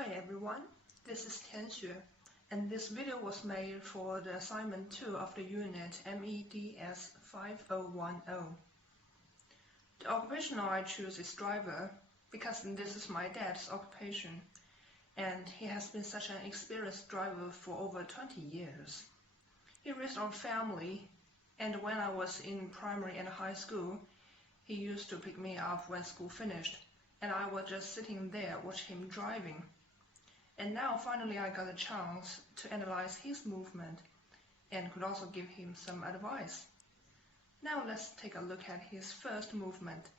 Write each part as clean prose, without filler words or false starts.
Hi everyone, this is Tianxue, and this video was made for the assignment 2 of the unit Meds5010. The occupation I choose is driver because this is my dad's occupation, and he has been such an experienced driver for over 20 years. He raised our family, and when I was in primary and high school, he used to pick me up when school finished, and I was just sitting there watching him driving. And now finally I got a chance to analyze his movement and could also give him some advice. Now let's take a look at his first movement.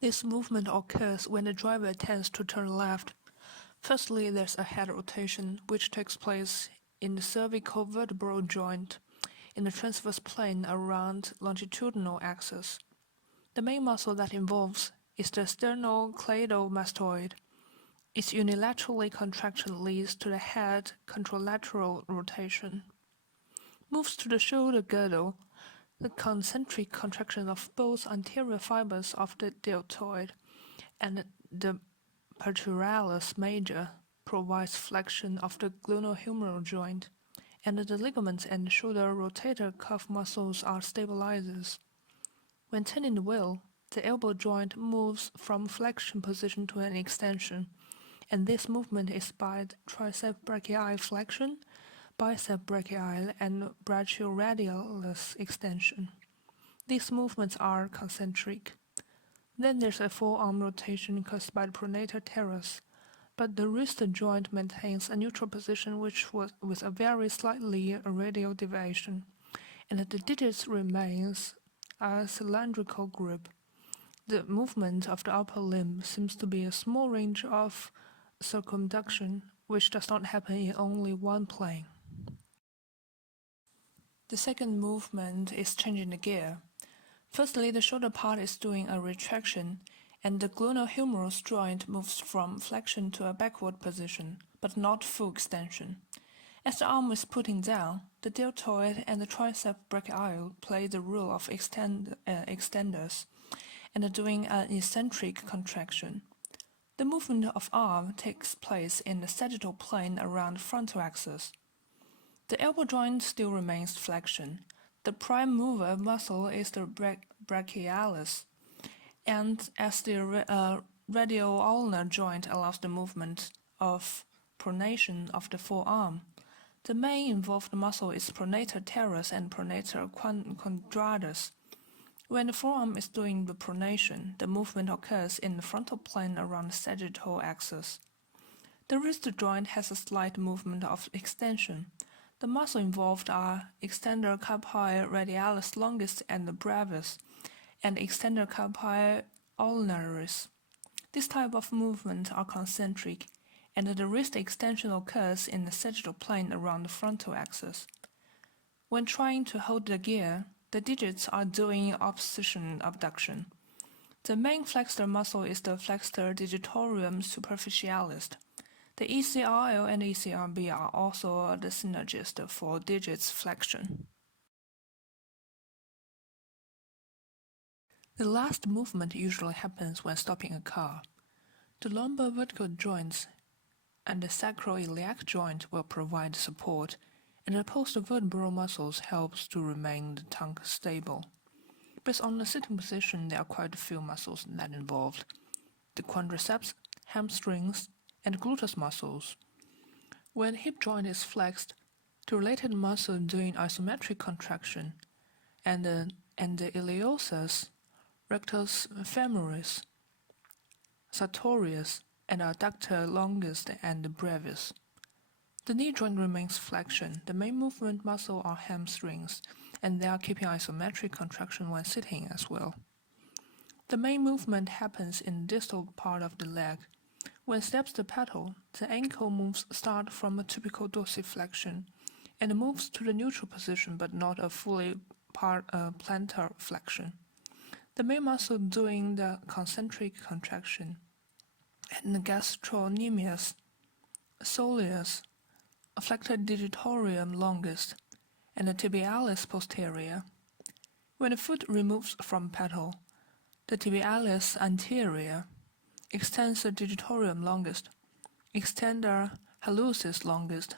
This movement occurs when the driver tends to turn left. Firstly, there's a head rotation, which takes place in the cervical vertebral joint in the transverse plane around longitudinal axis. The main muscle that involves is the sternocleidomastoid. Its unilaterally contraction leads to the head contralateral rotation. Moves to the shoulder girdle, the concentric contraction of both anterior fibers of the deltoid and the pectoralis major provides flexion of the glenohumeral joint, and the ligaments and shoulder rotator cuff muscles are stabilizers. When turning the wheel, the elbow joint moves from flexion position to an extension, and this movement is by tricep brachii flexion, bicep brachii, and brachioradialis extension. These movements are concentric. Then there's a forearm rotation caused by the pronator teres, but the wrist joint maintains a neutral position with a very slightly radial deviation, and the digits remains a cylindrical grip. The movement of the upper limb seems to be a small range of circumduction, which does not happen in only one plane. The second movement is changing the gear. Firstly, the shoulder part is doing a retraction, and the glenohumeral joint moves from flexion to a backward position, but not full extension. As the arm is putting down, the deltoid and the tricep brachii play the role of extenders and are doing an eccentric contraction. The movement of arm takes place in the sagittal plane around the frontal axis. The elbow joint still remains flexion. The prime mover muscle is the brachialis, and as the radial ulnar joint allows the movement of pronation of the forearm, the main involved muscle is pronator teres and pronator quadratus. When the forearm is doing the pronation, the movement occurs in the frontal plane around the sagittal axis. The wrist joint has a slight movement of extension. The muscles involved are extender carpi radialis longus and brevis, and extender carpi ulnaris. This type of movement are concentric, and the wrist extension occurs in the sagittal plane around the frontal axis. When trying to hold the gear, the digits are doing opposition abduction. The main flexor muscle is the flexor digitorum superficialis. The ECRL and ECRB are also the synergist for digits flexion. The last movement usually happens when stopping a car. The lumbar vertical joints and the sacroiliac joint will provide support, and the post-vertebral muscles helps to remain the tongue stable. Based on the sitting position, there are quite a few muscles that involved: the quadriceps, hamstrings, and gluteus muscles. When the hip joint is flexed, the related muscle doing isometric contraction, and the iliopsoas, rectus femoris, sartorius, and adductor longus and brevis. The knee joint remains flexion. The main movement muscle are hamstrings, and they are keeping isometric contraction when sitting as well. The main movement happens in the distal part of the leg. When steps the pedal, the ankle moves start from a typical dorsiflexion and moves to the neutral position, but not a fully plantar flexion. The main muscle doing the concentric contraction and the gastrocnemius, soleus, flexor digitorum longus, and the tibialis posterior. When the foot removes from pedal, the tibialis anterior extensor digitorum longest, extender hallucis longest.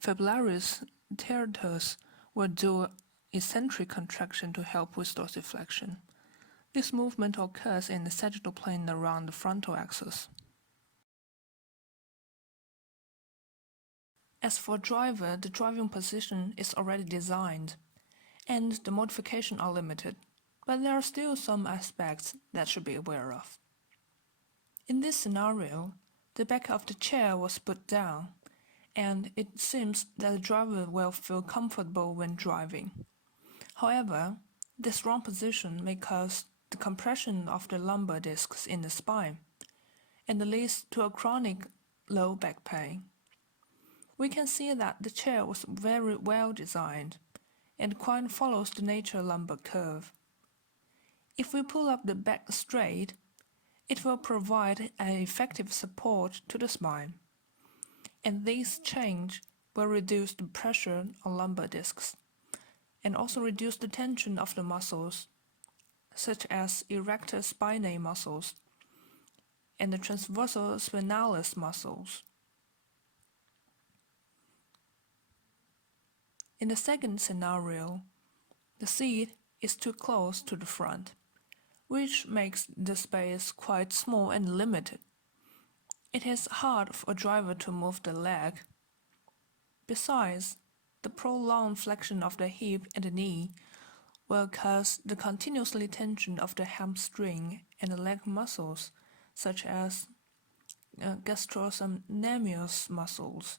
Fibrillaris tertius will do eccentric contraction to help with dorsiflexion. This movement occurs in the sagittal plane around the frontal axis. As for driver, the driving position is already designed, and the modifications are limited, but there are still some aspects that should be aware of. In this scenario, the back of the chair was put down, and it seems that the driver will feel comfortable when driving. However, this wrong position may cause the compression of the lumbar discs in the spine, and leads to a chronic low back pain. We can see that the chair was very well designed and quite follows the natural lumbar curve. If we pull up the back straight, it will provide an effective support to the spine, and this change will reduce the pressure on lumbar discs and also reduce the tension of the muscles, such as erector spinae muscles and the transversal spinalis muscles. In the second scenario, the seat is too close to the front, which makes the space quite small and limited. It is hard for a driver to move the leg. Besides, the prolonged flexion of the hip and the knee will cause the continuous tension of the hamstring and the leg muscles, such as gastrocnemius muscles.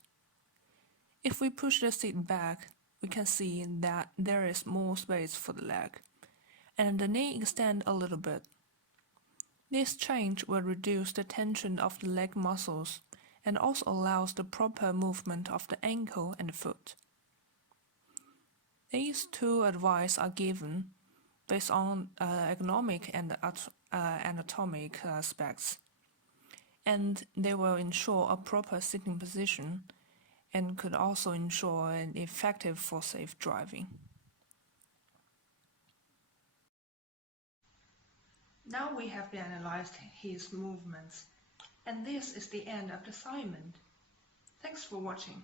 If we push the seat back, we can see that there is more space for the leg, and the knee extends a little bit. This change will reduce the tension of the leg muscles and also allows the proper movement of the ankle and the foot. These two advice are given based on ergonomic and anatomic aspects, and they will ensure a proper sitting position and could also ensure an effective for safe driving. Now we have analyzed his movements, and this is the end of the assignment. Thanks for watching.